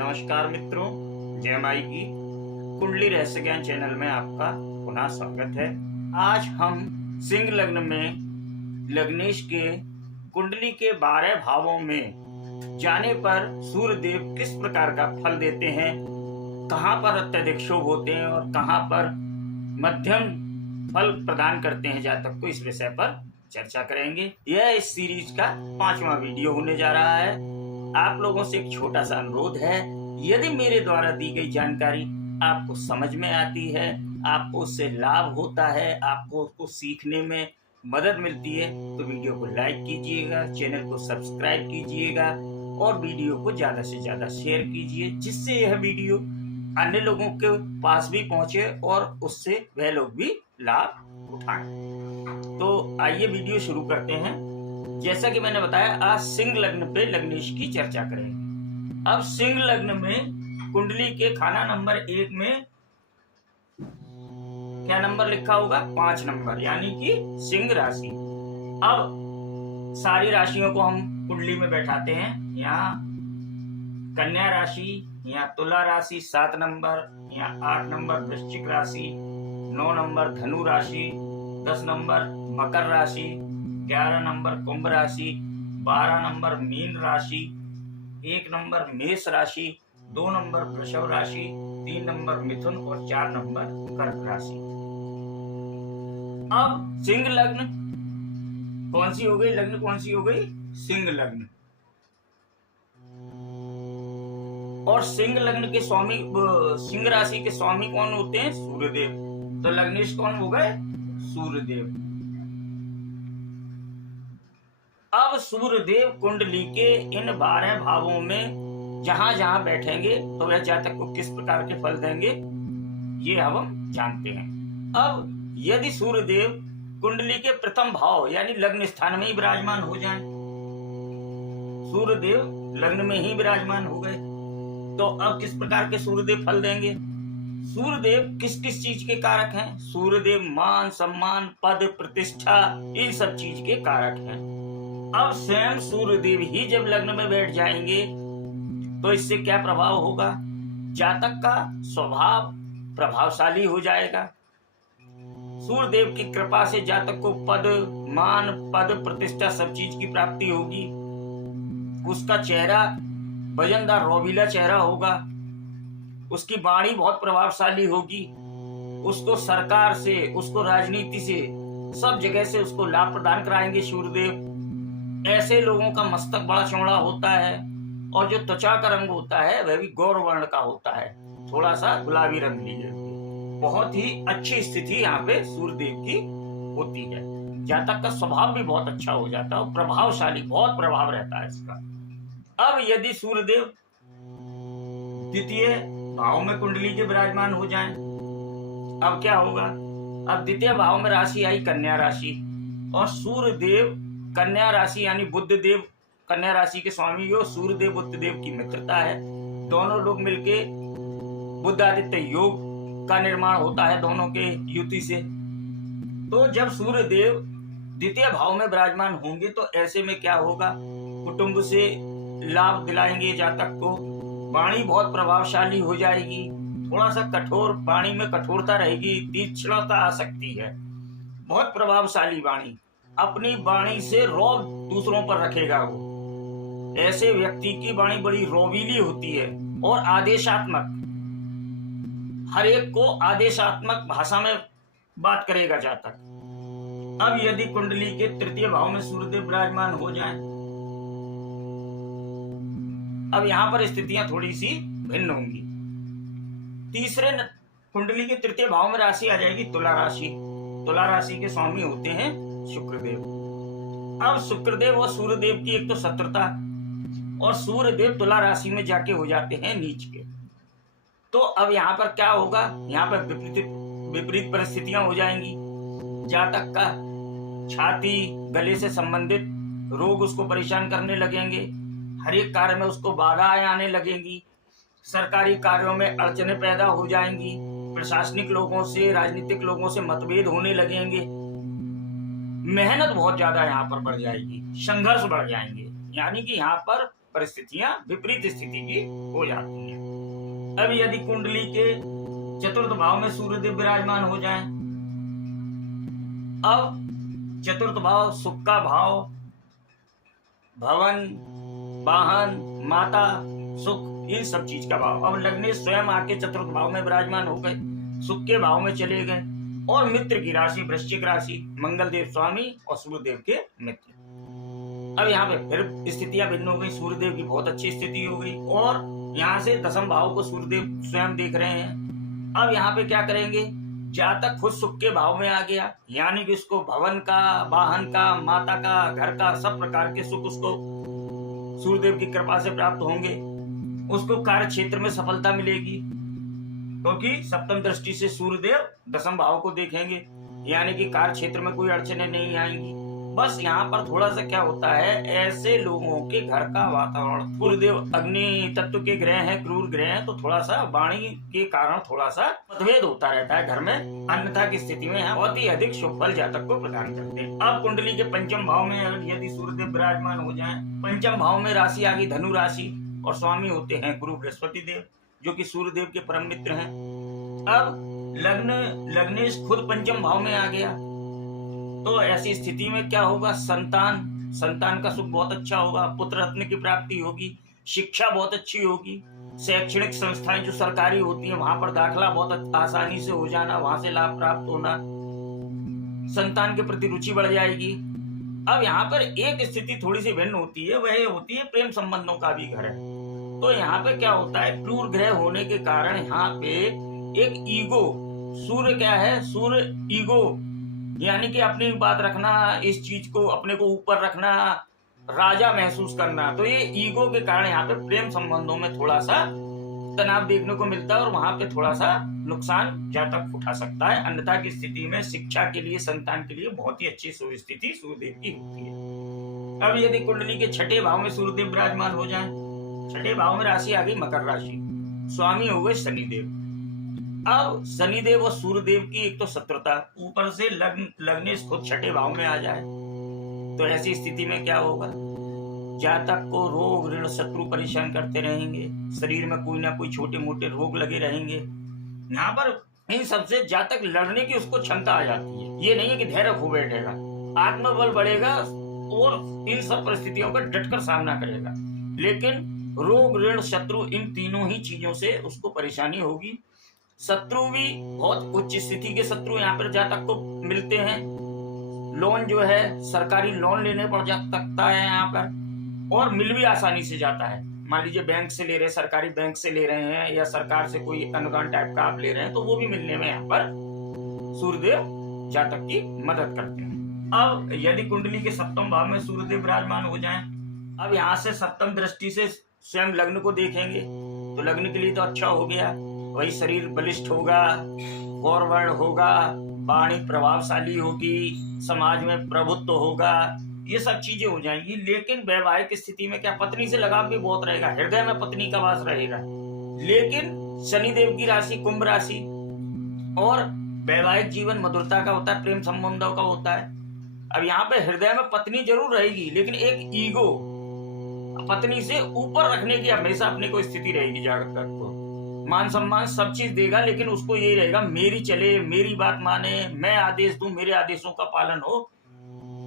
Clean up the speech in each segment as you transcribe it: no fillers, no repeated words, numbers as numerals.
नमस्कार मित्रों, जय माई की कुंडली रहस्य ज्ञान चैनल में आपका पुनः स्वागत है। आज हम सिंह लग्न में लग्नेश के कुंडली के 12 भावों में जाने पर सूर्यदेव किस प्रकार का फल देते हैं, कहां पर अत्यधिक शुभ होते हैं और कहां पर मध्यम फल प्रदान करते हैं जातक को, इस विषय पर चर्चा करेंगे। यह इस सीरीज का 5वां वीडियो होने जा रहा है। आप लोगों से एक छोटा सा अनुरोध है, यदि मेरे द्वारा दी गई जानकारी आपको समझ में आती है, आपको उससे लाभ होता है, आपको उसको सीखने में मदद मिलती है, तो वीडियो को लाइक कीजिएगा, चैनल को सब्सक्राइब कीजिएगा और वीडियो को ज्यादा से ज्यादा शेयर कीजिए, जिससे यह वीडियो अन्य लोगों के पास भी पहुंचे और उससे वह लोग भी लाभ उठाएं। तो आइए वीडियो शुरू करते हैं। जैसा कि मैंने बताया, आज सिंह लग्न पे लग्नेश की चर्चा करेंगे। अब सिंह लग्न में कुंडली के खाना नंबर 1 में क्या नंबर लिखा होगा? 5 नंबर, यानी कि सिंह राशि। अब सारी राशियों को हम कुंडली में बैठाते हैं। यहाँ कन्या राशि, यहाँ तुला राशि 7 नंबर, यहाँ 8 नंबर वृश्चिक राशि, 9 नंबर धनु राशि, 10 नंबर मकर राशि, 11 नंबर कुंभ राशि, 12 नंबर मीन राशि, 1 नंबर मेष राशि, 2 नंबर वृषभ राशि, 3 नंबर मिथुन और 4 नंबर कर्क राशि। अब सिंह लग्न कौन सी हो गई? लग्न कौन सी हो गई? सिंह लग्न। और सिंह लग्न के स्वामी, सिंह राशि के स्वामी कौन होते हैं? सूर्यदेव। तो लग्नेश कौन हो गए? सूर्यदेव। अब सूर्यदेव कुंडली के इन 12 भावों में जहां जहां बैठेंगे तो वह जातक को किस प्रकार के फल देंगे, ये हम जानते हैं। अब यदि सूर्यदेव कुंडली के प्रथम भाव यानी लग्न स्थान में ही विराजमान हो जाएं, सूर्यदेव लग्न में ही विराजमान हो गए, तो अब किस प्रकार के सूर्यदेव फल देंगे? सूर्यदेव किस किस चीज के कारक हैं? सूर्यदेव मान, सम्मान, पद, प्रतिष्ठा, इन सब चीज के कारक हैं। अब स्वयं सूर्यदेव ही जब लग्न में बैठ जाएंगे तो इससे क्या प्रभाव होगा? जातक का स्वभाव प्रभावशाली हो जाएगा। सूर्यदेव की कृपा से जातक को पद, मान, पद, प्रतिष्ठा सब चीज की प्राप्ति होगी। उसका चेहरा वजनदार रोबीला चेहरा होगा, उसकी वाणी बहुत प्रभावशाली होगी, उसको सरकार से, उसको राजनीति से, सब जगह से उसको लाभ प्रदान कराएंगे सूर्यदेव। ऐसे लोगों का मस्तक बड़ा चौड़ा होता है और जो त्वचा का रंग होता है वह भी गौर वर्ण का होता है, थोड़ा सा गुलाबी रंग लीजिए। बहुत ही अच्छी स्थिति यहाँ पे सूर्यदेव की होती है। जातक का स्वभाव भी बहुत अच्छा हो जाता है और प्रभावशाली, बहुत प्रभाव रहता है इसका। अब यदि सूर्यदेव द्वितीय भाव में कुंडली के विराजमान हो जाएं, अब क्या होगा? अब द्वितीय भाव में राशि आई कन्या राशि, और सूर्यदेव कन्या राशि यानी बुधदेव कन्या राशि के स्वामी हो। सूर्यदेव बुधदेव की मित्रता है, दोनों लोग मिलके बुध आदित्य योग का निर्माण होता है दोनों के युति से। तो जब सूर्यदेव द्वितीय भाव में विराजमान होंगे तो ऐसे में क्या होगा? कुटुंब से लाभ दिलाएंगे जातक को, वाणी बहुत प्रभावशाली हो जाएगी, थोड़ा सा कठोर, वाणी में कठोरता रहेगी, तीक्ष्णता आ सकती है, बहुत प्रभावशाली वाणी, अपनी वाणी से रौब दूसरों पर रखेगा वो। ऐसे व्यक्ति की वाणी बड़ी रोबीली होती है और आदेशात्मक, हर एक को आदेशात्मक भाषा में बात करेगा जातक। अब यदि कुंडली के तृतीय भाव में सूर्यदेव विराजमान हो जाएं, अब यहां पर स्थितियां थोड़ी सी भिन्न होंगी। तीसरे कुंडली के तृतीय भाव में राशि आ जाएगी तुला राशि। तुला राशि के स्वामी होते हैं शुक्रदेव। अब शुक्रदेव और सूर्यदेव की एक तो शत्रुता, और सूर्यदेव तुला राशि में जाके हो जाते हैं नीच के। तो अब यहाँ पर क्या होगा? यहाँ पर विपरीत परिस्थितियां हो जाएंगी। जातक का छाती, गले से संबंधित रोग उसको परेशान करने लगेंगे, हर एक कार्य में उसको बाधाएं आने लगेंगी, सरकारी कार्यों में अड़चने पैदा हो जाएंगी, प्रशासनिक लोगों से, राजनीतिक लोगों से मतभेद होने लगेंगे, मेहनत बहुत ज्यादा यहाँ पर बढ़ जाएगी, संघर्ष बढ़ जाएंगे। यानी कि यहाँ पर परिस्थितियां विपरीत स्थिति की हो जाती हैं। अब यदि कुंडली के चतुर्थ भाव में सूर्यदेव विराजमान हो जाएं, अब चतुर्थ भाव सुख का भाव, भवन, वाहन, माता, सुख, इन सब चीज का भाव। अब लग्नेश स्वयं आके चतुर्थ भाव में विराजमान हो गए, सुख के भाव में चले गए, और मित्र की राशि वृश्चिक राशि, मंगल देव स्वामी और सूर्यदेव के मित्र। अब यहाँ पे फिर स्थितियां भिन्न हो गई। सूर्यदेव की बहुत अच्छी स्थिति हो गई और यहाँ से दसम भाव को सूर्यदेव स्वयं देख रहे हैं। अब यहाँ पे क्या करेंगे, जातक खुद सुख के भाव में आ गया, यानी कि उसको भवन का, वाहन का, माता का, घर का सब प्रकार के सुख उसको सूर्यदेव की कृपा से प्राप्त होंगे। उसको कार्य क्षेत्र में सफलता मिलेगी, क्योंकि सप्तम दृष्टि से सूर्यदेव दसम भाव को देखेंगे, यानी कि कार्य क्षेत्र में कोई अड़चने नहीं आएंगी। बस यहाँ पर थोड़ा सा क्या होता है, ऐसे लोगों के घर का वातावरण, सूर्यदेव अग्नि तत्व के ग्रह हैं, क्रूर ग्रह हैं, तो थोड़ा सा वाणी के कारण थोड़ा सा मतभेद होता रहता है घर में, अन्यथा की स्थिति में यहाँ बहुत ही अधिक शुभ फल जातक को प्रदान करते हैं। अब कुंडली के पंचम भाव में यदि सूर्यदेव विराजमान हो जाए, पंचम भाव में राशि आ गई धनु राशि और स्वामी होते हैं गुरु बृहस्पति देव, जो कि सूर्यदेव के परम मित्र हैं। अब लग्नेश खुद पंचम भाव में आ गया, तो ऐसी स्थिति में क्या होगा, संतान का सुख बहुत अच्छा होगा, पुत्र रत्न की प्राप्ति होगी, शिक्षा बहुत अच्छी होगी, शैक्षणिक संस्थाएं जो सरकारी होती हैं वहां पर दाखला बहुत आसानी से हो जाना, वहां से लाभ प्राप्त होना, संतान के प्रति रुचि बढ़ जाएगी। अब यहाँ पर एक स्थिति थोड़ी सी भिन्न होती है, वह होती है प्रेम संबंधों का भी घर है। तो यहाँ पे क्या होता है, क्रूर ग्रह होने के कारण यहाँ पे एक ईगो, सूर्य क्या है, सूर्य ईगो, यानी कि अपनी बात रखना, इस चीज को अपने को ऊपर रखना, राजा महसूस करना, तो ये ईगो के कारण यहाँ पे प्रेम संबंधों में थोड़ा सा तनाव देखने को मिलता है और वहां पे थोड़ा सा नुकसान जातक उठा सकता है। अन्यथा की स्थिति में शिक्षा के लिए, संतान के लिए बहुत ही अच्छी स्थिति सूर्यदेव की होती है। अब यदि कुंडली के छठे भाव में सूर्यदेव विराजमान हो जाए, छठे भाव में राशि आ गई मकर राशि, स्वामी हो गए शनिदेव। अब शनिदेव और सूर्यदेव की एक तो शत्रुता, ऊपर से लग्नेश खुद छठे भाव में आ जाए, तो ऐसी स्थिति में क्या होगा, जातक को रोग ऋण शत्रु परेशान करते रहेंगे, शरीर में कोई ना कोई छोटे मोटे रोग लगे रहेंगे। यहाँ पर इन सबसे जातक लड़ने की उसको क्षमता आ जाती है, ये नहीं है कि धैर्य खो बैठेगा, आत्मबल बढ़ेगा और इन सब परिस्थितियों का डटकर सामना करेगा। लेकिन रोग ऋण शत्रु इन तीनों ही चीजों से उसको परेशानी होगी। शत्रु भी बहुत उच्च स्थिति के शत्रु यहाँ पर जातक को मिलते हैं। लोन जो है सरकारी लोन लेने पड़ सकता है यहाँ पर, और मिल भी आसानी से जाता है। मान लीजिए बैंक से ले रहे हैं, सरकारी बैंक से ले रहे हैं, या सरकार से कोई अनुदान टाइप का आप ले रहे हैं, तो वो भी मिलने में यहाँ पर सूर्यदेव जातक की मदद करते हैं। अब यदि कुंडली के सप्तम भाव में सूर्यदेव विराजमान हो जाएं, अब यहाँ से सप्तम दृष्टि से स्वयं लग्न को देखेंगे, तो लग्न के लिए तो अच्छा हो गया, वही शरीर बलिष्ठ होगा, गौरवर्ण होगा, वाणी प्रभावशाली होगी, समाज में प्रभुत्व होगा, ये सब चीजें हो जाएंगी। लेकिन वैवाहिक स्थिति में क्या, पत्नी से लगाव भी बहुत रहेगा, हृदय में पत्नी का वास रहेगा। लेकिन शनिदेव की राशि कुंभ राशि, और वैवाहिक जीवन मधुरता का होता है, प्रेम संबंधों का होता है। अब यहाँ पे हृदय में पत्नी जरूर रहेगी, लेकिन एक ईगो, पत्नी से ऊपर रखने की हमेशा अपने को स्थिति रहेगी। जातक को मान सम्मान सब चीज देगा, लेकिन उसको यही रहेगा मेरी चले, मेरी बात माने, मैं आदेश दूं, मेरे आदेशों का पालन हो।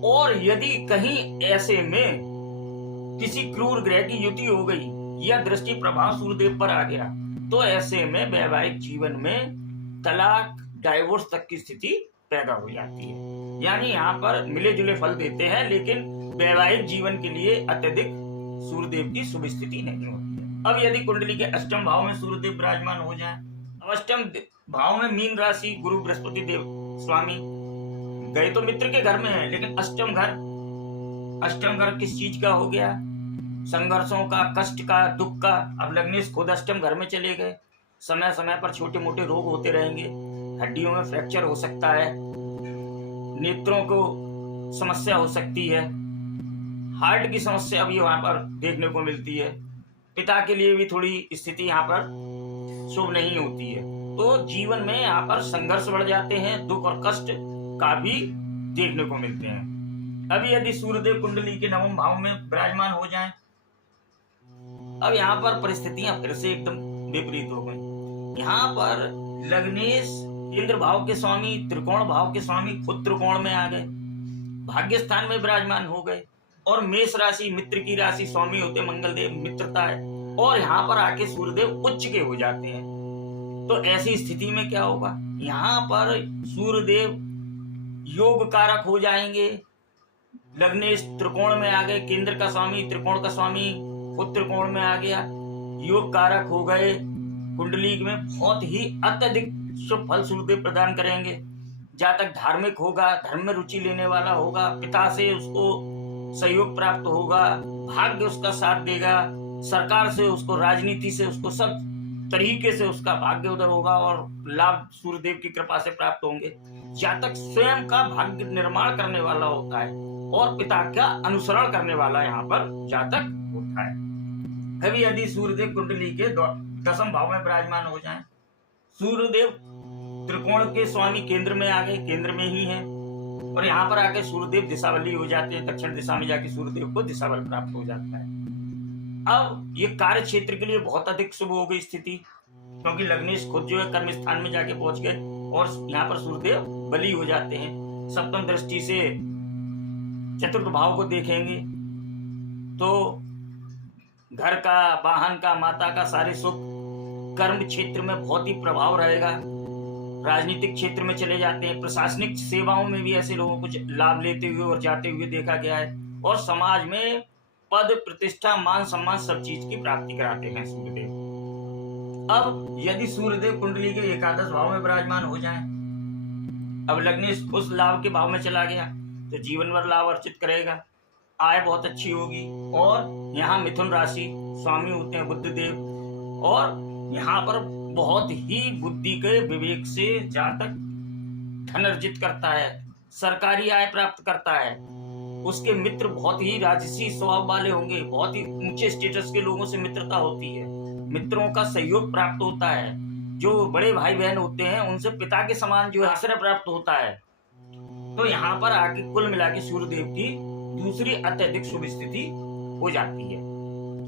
और यदि कहीं ऐसे में किसी क्रूर ग्रह की युति हो गई या दृष्टि प्रभाव सूर्यदेव पर आ गया, तो ऐसे में वैवाहिक जीवन में तलाक, डाइवोर्स तक की स्थिति पैदा हो जाती है। यानी यहाँ पर मिले जुले फल देते हैं, लेकिन वैवाहिक जीवन के लिए अत्यधिक सूर्यदेव की शुभ स्थिति नहीं होती है। अब यदि कुंडली के अष्टम भाव में सूर्यदेव विराजमान हो जाए, अब अष्टम भाव में मीन राशि गुरु बृहस्पति देव स्वामी गए तो मित्र के घर में है, लेकिन अष्टम घर किस चीज का हो गया, संघर्षों का, कष्ट का, दुख का। अब लग्नेश खुद अष्टम घर में चले गए, समय समय पर छोटे मोटे रोग होते रहेंगे, हड्डियों में फ्रैक्चर हो सकता है, नेत्रों को समस्या हो सकती है, हार्ट की समस्या भी वहां पर देखने को मिलती है। पिता के लिए भी थोड़ी स्थिति यहाँ पर शुभ नहीं होती है। तो जीवन में यहाँ पर संघर्ष बढ़ जाते हैं, दुख और कष्ट का भी देखने को मिलते हैं। अभी यदि सूर्यदेव कुंडली के नवम भाव में विराजमान हो जाएं, अब यहाँ पर परिस्थितियां फिर से एकदम विपरीत हो गई। यहाँ पर लग्नेश केंद्र भाव के स्वामी, त्रिकोण भाव के स्वामी खुद त्रिकोण में आ गए, भाग्य स्थान में विराजमान हो गए। और मेष राशि मित्र की राशि, स्वामी होते मंगल देव, मित्रता है। और यहाँ पर आके सूर्यदेव उच्च के हो जाते हैं। तो ऐसी स्थिति में क्या होगा, यहाँ पर सूर्यदेव योग कारक हो जाएंगे। लग्नेश त्रिकोण में आ गए, केंद्र का स्वामी, त्रिकोण का स्वामी खुद त्रिकोण में आ गया, योग कारक हो गए। कुंडली में बहुत ही अत्यधिक शुभ फल सूर्यदेव प्रदान करेंगे। जातक धार्मिक होगा, धर्म में रुचि लेने वाला होगा, पिता से उसको सहयोग प्राप्त होगा, भाग्य उसका साथ देगा, सरकार से उसको, राजनीति से उसको, सब तरीके से उसका भाग्य उदय होगा और लाभ सूर्यदेव की कृपा से प्राप्त होंगे। जातक स्वयं का भाग्य निर्माण करने वाला होता है और पिता का अनुसरण करने वाला यहाँ पर जातक होता है। कभी यदि सूर्यदेव कुंडली के 10वें भाव में विराजमान हो जाएं, सूर्यदेव त्रिकोण के स्वामी केंद्र में आ गए, केंद्र में ही है, और यहाँ पर आके सूर्यदेव दिशाबली हो जाते हैं। दक्षिण दिशा में जाके सूर्यदेव को दिशाबल प्राप्त हो जाता है। अब ये कार्य क्षेत्र के लिए बहुत अधिक शुभ हो गई स्थिति, क्योंकि लग्नेश खुद जो है कर्म स्थान में जाके पहुंच गए और यहाँ पर सूर्यदेव बली हो जाते हैं। सप्तम दृष्टि से चतुर्थ भाव को देखेंगे तो घर का, वाहन का, माता का सारे सुख, कर्म क्षेत्र में बहुत ही प्रभाव रहेगा। राजनीतिक क्षेत्र में चले जाते हैं, प्रशासनिक सेवाओं में भी ऐसे लोगों को लाभ लेते हुए और जाते हुए देखा गया है। और समाज में पद, प्रतिष्ठा, मान सम्मान सब चीज की प्राप्ति कराते हैं सूर्यदेव। अब यदि सूर्यदेव कुंडली के 11 भाव में विराजमान हो जाएं, अब लग्नेश उस लाभ के भाव में चला गया तो जीवन भर लाभ अर्जित करेगा, आय बहुत अच्छी होगी। और यहाँ मिथुन राशि, स्वामी होते हैं बुध देव, और यहाँ पर बहुत ही बुद्धि के विवेक से जातक धन अर्जित करता है, सरकारी आय प्राप्त करता है। उसके मित्र बहुत ही राजसी स्वभाव वाले होंगे, बहुत ही ऊंचे स्टेटस के लोगों से मित्रता होती है, मित्रों का सहयोग प्राप्त होता है। जो बड़े भाई बहन होते हैं उनसे पिता के समान जो आश्रय प्राप्त होता है। तो यहाँ पर आके कुल मिला के सूर्यदेव की दूसरी अत्यधिक शुभ स्थिति हो जाती है।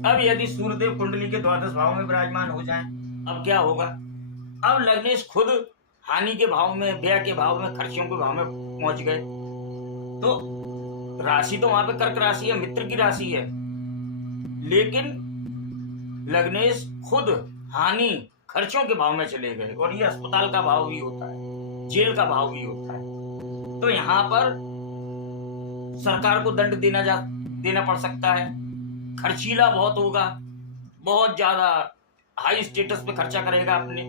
अब यदि सूर्यदेव कुंडली के 12 भाव में विराजमान हो जाएं, अब क्या होगा, अब लग्नेश खुद हानि के भाव में, व्यय के भाव में, खर्चों के भाव में पहुंच गए। तो राशि तो वहां पे कर्क राशि है, मित्र की राशि है, लेकिन लग्नेश खुद हानि, खर्चों के भाव में चले गए। और ये अस्पताल का भाव भी होता है, जेल का भाव भी होता है। तो यहाँ पर सरकार को दंड देना पड़ सकता है, खर्चीला बहुत होगा, बहुत ज्यादा हाई स्टेटस पे खर्चा करेगा, अपने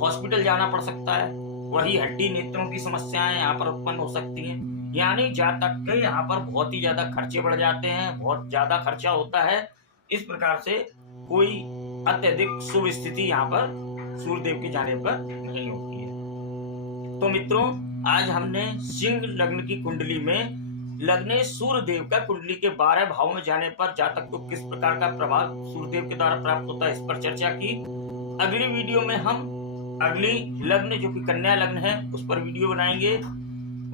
हॉस्पिटल जाना पड़ सकता है। वही हड्डी नेत्रों की समस्याएं यहाँ पर उत्पन्न हो सकती हैं। यानी जातक के यहाँ पर बहुत ही ज्यादा खर्चे बढ़ जाते हैं, बहुत ज्यादा खर्चा होता है। इस प्रकार से कोई अत्यधिक शुभ स्थिति यहाँ पर सूर्यदेव के जाने पर नहीं होती है। तो मित्रों, आज हमने सिंह लग्न की कुंडली में लग्नेश सूर्यदेव का कुंडली के 12 भाव में जाने पर जातक को किस प्रकार का प्रभाव सूर्यदेव के द्वारा प्राप्त होता है, इस पर चर्चा की। अगली वीडियो में हम अगली लग्न जो कि कन्या लग्न है उस पर वीडियो बनाएंगे।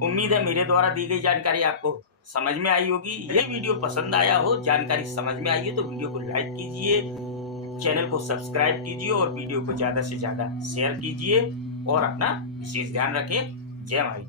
उम्मीद है मेरे द्वारा दी गई जानकारी आपको समझ में आई होगी। ये वीडियो पसंद आया हो, जानकारी समझ में आई है तो वीडियो को लाइक कीजिए, चैनल को सब्सक्राइब कीजिए और वीडियो को ज्यादा से ज्यादा शेयर कीजिए और अपना विशेष ध्यान रखें। जय माई।